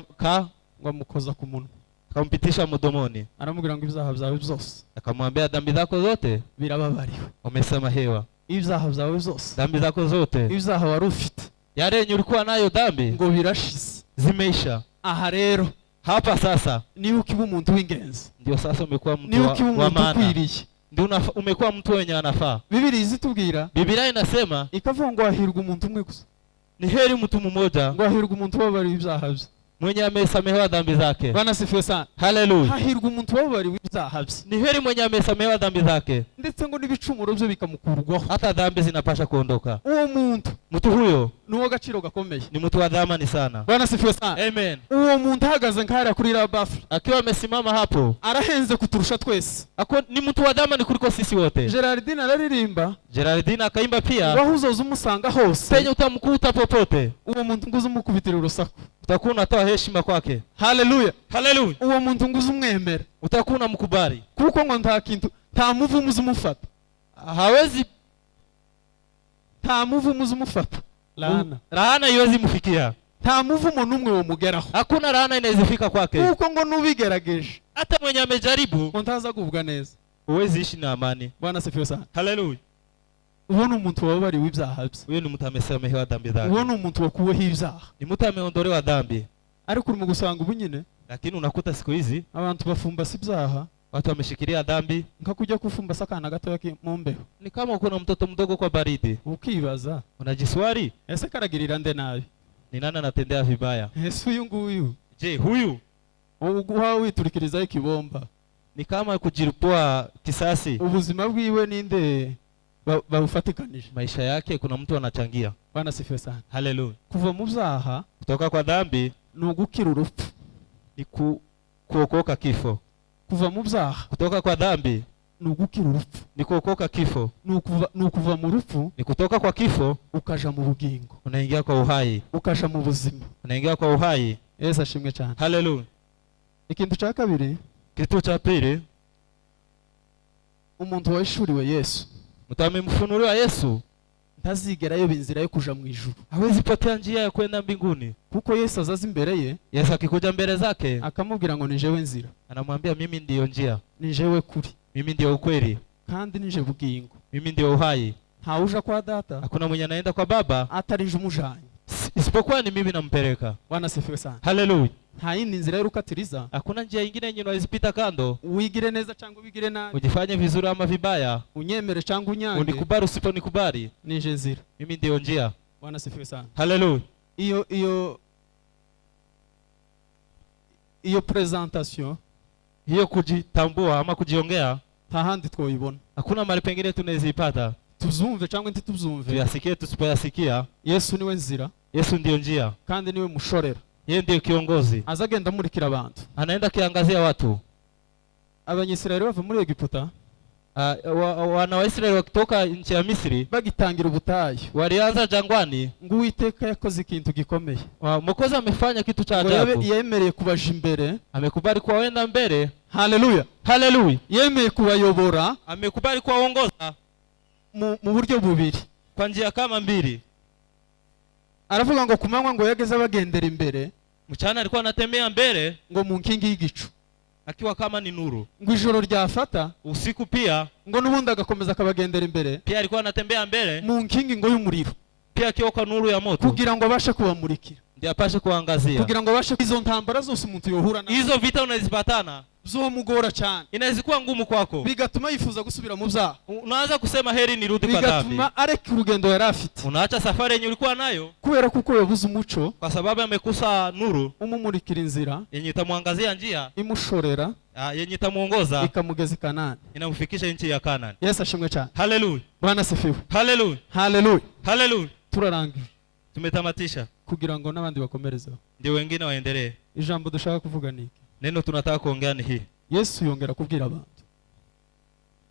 ngo amukoza ku munwa, akampitisha mdomoni, aramubwira ngo ibyaha byawe byose akamwambia dhambi zako zote birababariwe, umesamehewa, ibyaha byawe byose, dhambi zako zote, ibyaha wari ufite, yale yenye ulikuwa nayo dhambi ngo birashize. zimeisha. Aha rero Hapa sasa niba ukiba umuntu w'ingenzi, ndio sasa umekuwa mtu niba ukiba wa umuntu maana, ukwiriye, ndio umekuwa mtu wenye anafaa. Biblia izitubwira, Biblia inasema ikavuga ngo hahirwa umuntu umwe gusa, ni heri mtu mmoja ngo hahirwa umuntu wababariwe ibyaha bye, mwenye amesamehewa dhambi zake. Bwana sifiwe sana. Haleluya. Hahirwa umuntu wababariwe ibyaha bye, Ni heri mwenye amesamehewa dhambi zake, ndetse ngo n'ibicumuro bye bikamukurwaho. hata dhambi zinapasha kuondoka. Uwo muntu Mtu huyo ni uw'agaciro gakomeye. ni mtu wa dhamani sana. Bwana sifiwe sana. Amen. Uwo muntu ahagaze nk'ahariya kuri iriya bafure, Akiwa amesimama hapo, arahenze kuturusha twese. ni mtu wa dhamani kuliko sisi wote. Gerardine araririmba, Geraldine akaimba ngo pia, aho uzoza umusanga hose, penye utamkuta popote uwo muntu nguze umukubitira urusaku. utakuwa unatoa heshima kwake. Haleluya. Haleluya. Uwo muntu nguze umwemera, Utakuwa unamkubali, kuko ngo nta kintu, nta muvumo uzumufata, hawezi, nta muvumo uzumufata, laana iwezi mfikia, nta muvumo n'umwe womugeraho, hakuna laana inawezifika kwake, kuko ngo nubigerageje, hata mwenye amejaribu ngo ntaza kugubwa neza. huwezi ishi na amani. Bwana sifiwe sana. Haleluya. Uwo ni umuntu wababariwe ibyaha bye, Huyo ni mtu amesamehewa dhambi uwo zake, ni umuntu wakuweho ibyaha. ni mtu ameondolewa dhambi. Ariko urimo gusanga ubu nyine Lakini unakuta siku hizi abantu bafumbasa ibyaha, watu wameshikilia dhambi, nka kujya kufumbasa akana gatoya mu mbeho, ni kama uko na mtoto mdogo kwa baridi, ukibaza unajiswali ese karagirira nde nabi, ni nani anatendea vibaya? ese uyu nguyu Je, huyu uguha witurikirizaho ikibomba, ni kama kujilipua kisasi. ubuzima bwiwe ninde bawufatikanije? Maisha yake kuna mtu anachangia. Bwana sifiwe sana. Haleluya. Kuva mu byaha Kutoka kwa dhambi ni ugukira urupfu. ni kuokoka kifo. Kuva mu byaha Kutoka kwa dhambi ni ugukira urupfu. ni kuokoka kifo. Ni ukuva mu rupfu Ni kutoka kwa kifo ukaja mu bugingo, unaingia kwa uhai. ukaja mu buzima. Unaingia kwa uhai. Yesu ashimwe cyane. Haleluya. Ikintu cya kabiri, Kitu cha pili, umuntu wahishuriwe Yesu mtu amemfunuliwa Yesu ntazigera yoba inzira yo kuja mu ijuru, hawezi potea njia ya kwenda mbinguni. kuko Yesu azaza imbere ye Yesu akikuja mbele zake akamubwira ngo ni jewe nzira, anamwambia mimi ndiyo njia, ni jewe kuri, mimi ndiyo ukweli, kandi nije bugingo. mimi ndiyo uhai. Ntawuja kwa data Hakuna mwenye anaenda kwa Baba atarije umujanye. isipokuwa ni mimi nampeleka. Bwana sifiwe sana. Haleluya. Nta yindi nzira y'urukatiriza Hakuna njia nyingine yenye unaweza pita kando, wigire neza cyangwa wigire nabi, ujifanye vizuri ama vibaya, unyemere cyangwa unyange, unikubali usiponikubali, nije nzira. mimi ndiyo njia. Bwana sifiwe sana. Haleluya. Iyo presentation Hiyo kujitambua ama kujiongea nta handi twoyibona. hakuna mahali pengine tunaweza ipata. Tuzumve cyangwa ntituzumve, Tuyasikie tusipoyasikia, Yesu niwe nzira Yesu ndiyo njia, kandi niwe mushorera. yeye ndiyo kiongozi, Azagenda amurikira abantu. anaenda kiangazia watu. Abanyisirayeli bava muri Egiputa Wana wa Israeli wakitoka nchi ya Misri bagitangira ubutayu, walianza jangwani. ngo Uwiteka yakoze ikintu gikomeye. Mwokozi amefanya kitu cha Ngo ajabu, yemereye kubaja imbere. amekubali kuwaenda mbele. Haleluya. Haleluya. Yemeye kubayobora Amekubali kuwaongoza mu buryo bubiri. kwa njia kama mbili. Aravuga ngo kumanywa ngo yageze abagendera imbere, Mchana alikuwa anatembea mbele ngo mu nkingi y'igicu, akiwa kama ni nuru. ngo ijoro ryafata, Usiku pia ngo n'ubundi agakomeza akabagendera imbere pia alikuwa anatembea mbele, mu nkingi ngo y'umuriro, pia akiwa kwa nuru ya moto, kugira ngo abashe kubamurikira, ndiye apashe kuangazia. kugira ngo abashe izo ntambara zose umuntu yohura nazo, Hizo vita unazipatana, zomugora cyane, inaweza kuwa ngumu kwako, bigatuma yifuza gusubira mu byaha, unaanza kusema heri nirudi kwa dhambi, bigatuma areka urugendo yari afite, unaacha safari yenye ulikuwa nayo kubera kuko yabuze umuco kwa sababu amekusa nuru umumurikira inzira, yenye itamwangazia njia, imushorera, yenye itamuongoza ikamugeza i Kanani. inamfikisha nchi ya Kanani. Yesu ashimwe cyane. Haleluya. Bwana sifiwe. Haleluya. Haleluya. Haleluya. Turarangije Tumetamatisha, kugira ngo n'abandi bakomerezeho. ndio wengine waendelee. Ijambo dushaka kuvuga ni iki? Neno tunataka kuongea ni hii. Yesu yongera kubwira abantu.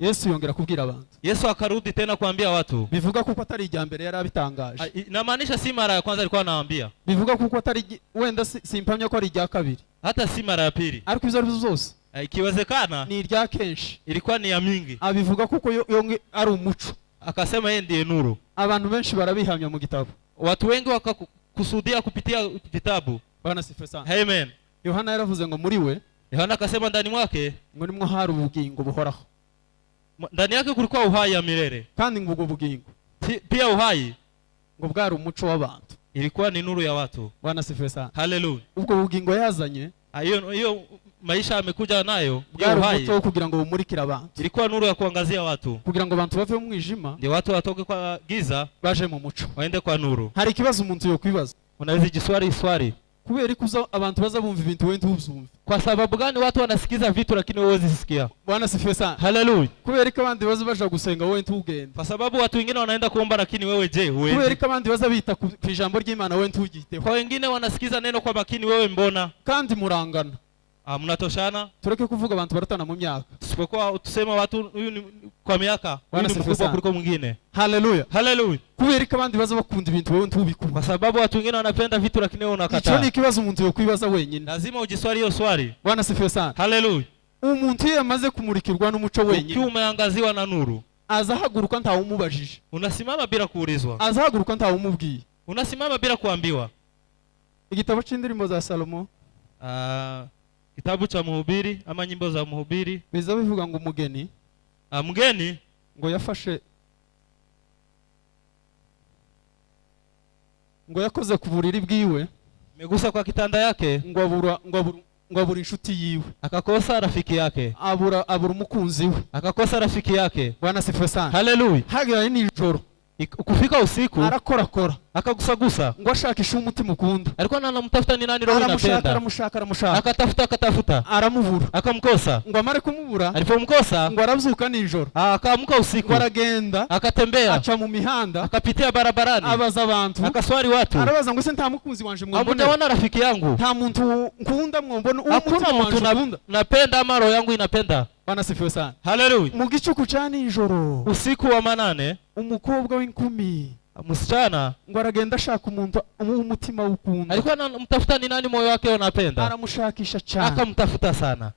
Yesu yongera kubwira abantu. Yesu akarudi tena kuambia watu. Bivuga kuko atari ijya mbere yari abitangaje. Inamaanisha si mara ya kwanza alikuwa anawaambia. Bivuga kuko atari wenda simpamya ko ari ijya kabiri. Hata si mara ya pili. Ariko izo arizo zose ikiwezekana ni irya kenshi. Ilikuwa ni ya mingi. Abivuga kuko yonge ari umuco. Akasema yeye ndiye nuru. Abantu benshi barabihamya mu gitabo. Watu wengi wakakusudia kupitia vitabu. Bwana sifiwe sana. Amen. Yohana yaravuze ngo muri we, Yohana akasema ndani mwake ngo nimwo hari ubugingo buhoraho. Ndani yake kulikuwa uhai ya milele. Kandi ngo ubwo bugingo pia uhai ngo bwari umuco w'abantu. Ilikuwa ni nuru ya watu. Bwana sifiwe sana. Haleluya. Ubwo bugingo yazanye, hiyo maisha amekuja nayo, bwari umuco kugira ngo bumurikire abantu. Ilikuwa nuru ya kuangazia watu. Kugira ngo abantu bave mu mwijima, ndio watu watoke kwa giza baje mu muco, waende kwa nuru. Hari ikibazo umuntu yo kwibaza. Unaweza jiswali kubera ikuza abantu baza bumva ibintu wende ubuzumva. Kwa sababu gani watu wanasikiza vitu lakini wewe usisikia? Bwana sifiwe sana. Haleluya. Kubera ko abandi baza baje gusenga wewe ntugende. Kwa sababu watu wengine wanaenda kuomba lakini wewe je, uende? Kubera ko abandi baza bita ku ijambo ry'Imana wewe ntugiteho. Kwa wengine wanasikiza neno kwa makini, wewe mbona? Kandi murangana. Mnatoshana. Tureke kuvuga abantu baratana mu myaka. Tusipokuwa tusema watu huyu ni kwa miaka, Bwana ni mkubwa kuliko mwingine. Haleluya. Haleluya. Kubera ko abandi baza bakunda ibintu wewe ntubikunda. Kwa sababu watu wengine wanapenda vitu lakini wewe unakataa. Ico ni ikibazo umuntu yo kwibaza wenyine. Lazima ujiswali hiyo swali. Bwana sifiwe sana. Haleluya. Umuntu yamaze kumurikirwa n'umuco wenyine, ukiwa umeangaziwa na nuru, azahaguruka ntawe umubajije. Unasimama bila kuulizwa. Azahaguruka ntawe umubwiye. Unasimama bila kuambiwa. Igitabo c'indirimbo za Salomo, kitabu cha Mhubiri ama nyimbo za Mhubiri, biza bivuga ngo umugeni, mgeni ngo yafashe, ngo yakoze ku buriri bwiwe, megusa kwa kitanda yake, ngo abura inshuti yiwe, akakosa rafiki yake, abura umukunzi we, akakosa rafiki yake. Bwana sifiwe sana. Haleluya. Hagera nijoro, Kufika usiku arakorakora akagusagusa ngo ashakishe umutima ukunda, alikuwa anamtafuta ni nani roho inapenda, aramushaka akatafuta aramubura, akamkosa. ngo amare kumubura Alipomkosa ngo arabyuka nijoro, akaamka usiku, ngo aragenda akatembea, aca mu mihanda, akapitia barabarani, abaza abantu, akaswali watu, arabaza ngo se nta mukunzi wanje mwombone, hamjaona rafiki yangu, nta muntu nkunda mwombone, hakuna mtu napenda ama roho yangu inapenda. Bwana sifiwe sana. Haleluya. Mu gicuku ca nijoro, usiku wa manane, umukobwa w'inkumi, msichana ngo aragenda ashaka umuntu umutima ukunda, alikuwa anamtafuta ni nani moyo wake unapenda, aramushakisha cyane, akamtafuta sana.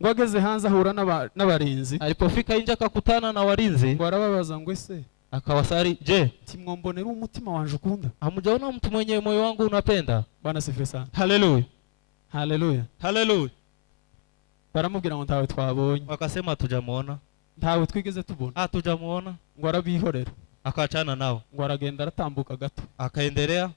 ngo ageze hanze ahura n'abarinzi, alipofika nje akakutana na walinzi, ngo arababaza ngo ese akawasari, je, timwombonera umutima wanje ukunda, hamjaona mtu mwenye moyo wangu unapenda? Bwana sifiwe sana. Haleluya. Haleluya. Haleluya. Baramubwira ngo ntawe twabonye, wakasema hatujamuona, ntawe twigeze tubona, hatujamuona. ngo arabihorera, akaachana nao, ngo aragenda aratambuka gato, akaendelea,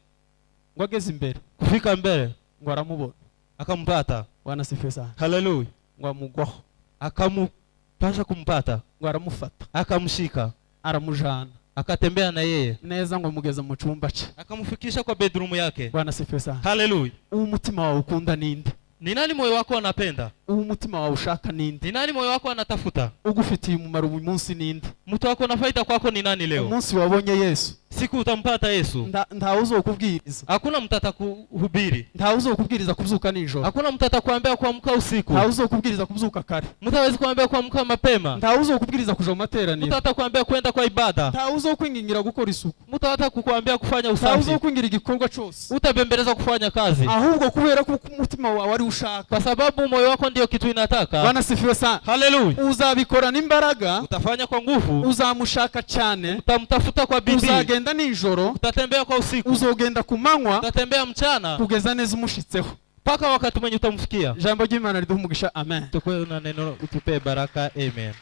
ngo ageze imbere, kufika mbele, ngo aramubona, akampata. Bwana sifiwe sana. Haleluya. ngo amugwaho, akamupasha kumpata, ngo aramufata, akamshika, aramujana, akatembea na yeye neza, ngo amugeza mu cyumba cye, akamfikisha kwa bedroom yake. Bwana sifiwe sana. Haleluya. Umutima wawe ukunda ninde? Ni nani moyo wako anapenda? Umutima wawe ushaka ninde? Ni nani moyo wako anatafuta? Ugufitiye umumaro uyu munsi ninde? Mtu wako na faida kwako ni nani leo? Umunsi wabonye Yesu, siku utampata Yesu, ntawe uzokubwiriza, hakuna mtu atakuhubiri, ntawe uzokubwiriza kubyuka nijoro, hakuna mtu atakwambia kuamka usiku, ntawe uzokubwiriza kubyuka kare, mtu hawezi kuambia kuamka mapema, ntawe uzokubwiriza kuja mu materaniro, mtu atakwambia kwenda kwa ibada, ntawe uzokwingingira gukora isuku, mtu atakukwambia kufanya ntawe usafi, uzokwingira igikorwa cyose, utabembeleza kufanya kazi, ahubwo kubera ko umutima wawe ari ushaka, kwa sababu moyo wako ndio kitu inataka. Bwana sifiwe sana. Haleluya. Uzabikora n'imbaraga, utafanya kwa nguvu, uzamushaka cyane, utamtafuta kwa bidii, uzagenda nijoro, utatembea kwa usiku, uzogenda ku manywa, utatembea mchana, kugeza neza umushitseho, mpaka wakati mwenye utamfikia. Jambo ry'Imana riduha umugisha. Amen. Tukwe na neno, utupe baraka. Amen.